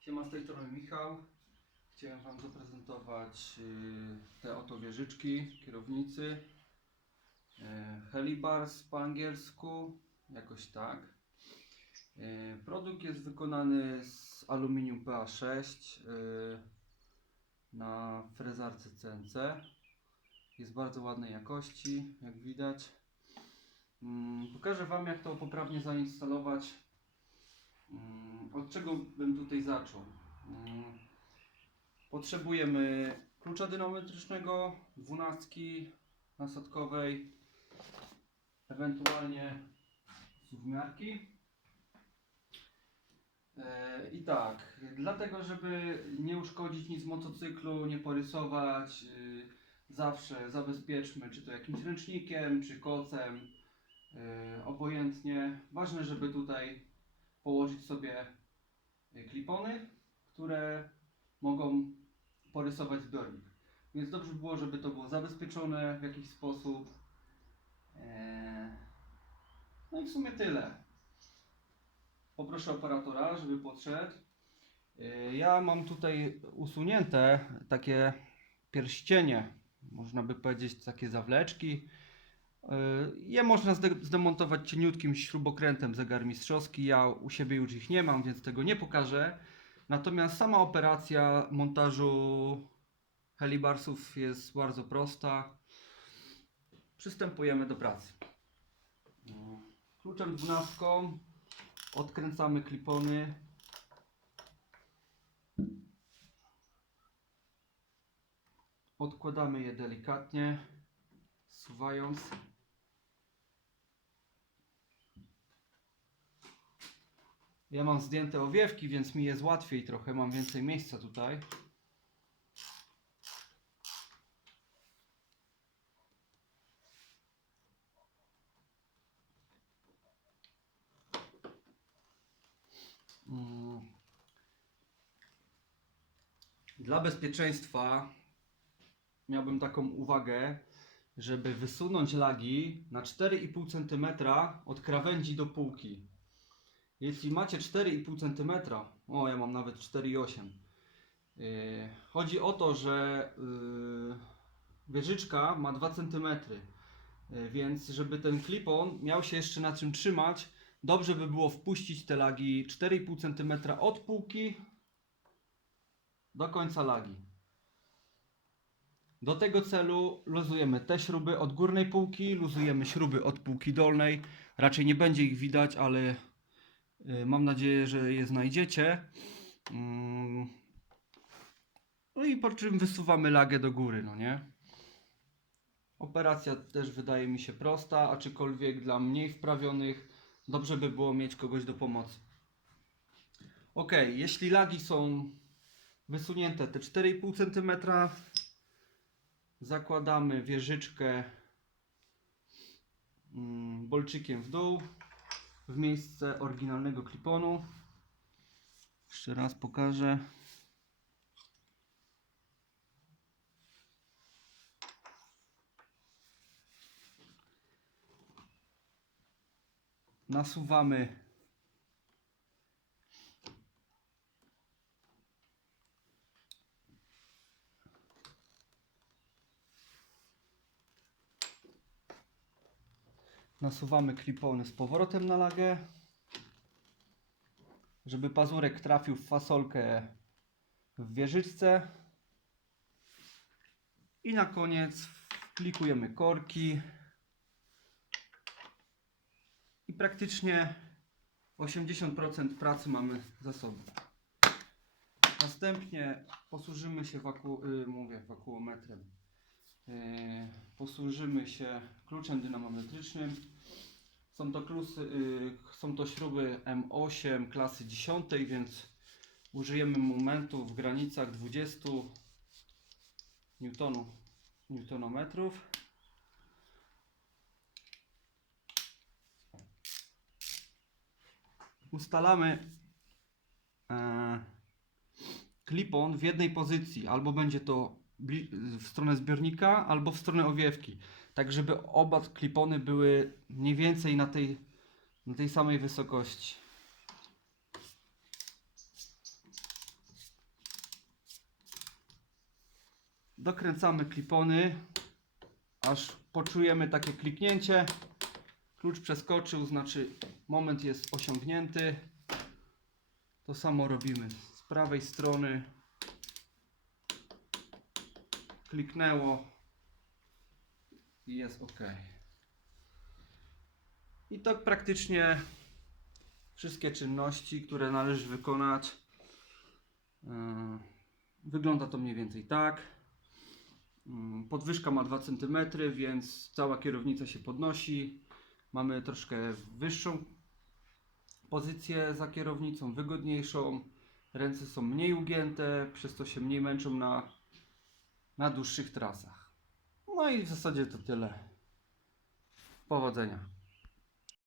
Siema, z tej strony Michał. Chciałem Wam zaprezentować y, te oto wieżyczki kierownicy. Y, Helibars po angielsku, jakoś tak. Y, Produkt jest wykonany z aluminium PA6 y, na frezarce CNC. Jest bardzo ładnej jakości, jak widać. Mm, Pokażę Wam, jak to poprawnie zainstalować. Mm, Od czego bym tutaj zaczął? Mm, Potrzebujemy klucza dynamometrycznego, dwunastki nasadkowej, ewentualnie suwmiarki. E, I tak, dlatego żeby nie uszkodzić nic motocyklu, nie porysować, y, zawsze zabezpieczmy, czy to jakimś ręcznikiem, czy kocem, y, obojętnie. Ważne, żeby tutaj położyć sobie y, klipony, które mogą porysować zbiornik. Więc dobrze by było, żeby to było zabezpieczone w jakiś sposób. Eee, No i w sumie tyle. Poproszę operatora, żeby podszedł. Yy, Ja mam tutaj usunięte takie pierścienie, można by powiedzieć takie zawleczki. Yy, Je można zde- zdemontować cieniutkim śrubokrętem zegarmistrzowski. Ja u siebie już ich nie mam, więc tego nie pokażę. Natomiast sama operacja montażu helibarsów jest bardzo prosta. Przystępujemy do pracy. Kluczem dwunastką odkręcamy klipony. Odkładamy je delikatnie, suwając. Ja mam zdjęte owiewki, więc mi jest łatwiej trochę, mam więcej miejsca tutaj. Mm. Dla bezpieczeństwa miałbym taką uwagę, żeby wysunąć lagi na 4,5 cm od krawędzi do półki. Jeśli macie 4,5 cm, o ja mam nawet 4,8 yy, Chodzi o to, że yy, wieżyczka ma 2 cm, yy, więc żeby ten klipon miał się jeszcze na czym trzymać, dobrze by było wpuścić te lagi 4,5 cm od półki do końca lagi. Do tego celu luzujemy te śruby od górnej półki, luzujemy śruby od półki dolnej. Raczej nie będzie ich widać, ale y, mam nadzieję, że je znajdziecie. Mm. No i po czym wysuwamy lagę do góry, no nie? Operacja też wydaje mi się prosta, aczkolwiek dla mniej wprawionych dobrze by było mieć kogoś do pomocy. Ok, jeśli lagi są wysunięte te 4,5 cm, zakładamy wieżyczkę mm, bolczykiem w dół w miejsce oryginalnego kliponu. Jeszcze raz pokażę. Nasuwamy Nasuwamy klipony z powrotem na lagę, żeby pazurek trafił w fasolkę w wieżyczce. I na koniec wklikujemy korki. I praktycznie 80% pracy mamy za sobą. Następnie posłużymy się waku, y, mówię, wakuometrem. Yy, posłużymy się kluczem dynamometrycznym. Są to, klusy, yy, są to śruby M8 klasy 10, więc użyjemy momentu w granicach 20 newtonów, newtonometrów. Ustalamy e, klipon w jednej pozycji, albo będzie to w stronę zbiornika albo w stronę owiewki. Tak, żeby oba klipony były mniej więcej na tej, na tej samej wysokości. Dokręcamy klipony, aż poczujemy takie kliknięcie. Klucz przeskoczył, znaczy moment jest osiągnięty. To samo robimy z prawej strony. Kliknęło i jest ok. I tak praktycznie wszystkie czynności, które należy wykonać. Yy, Wygląda to mniej więcej tak. Mm, Podwyżka ma 2 cm, więc cała kierownica się podnosi. Mamy troszkę wyższą pozycję za kierownicą, wygodniejszą. Ręce są mniej ugięte, przez to się mniej męczą na, na dłuższych trasach. No i w zasadzie to tyle. Powodzenia.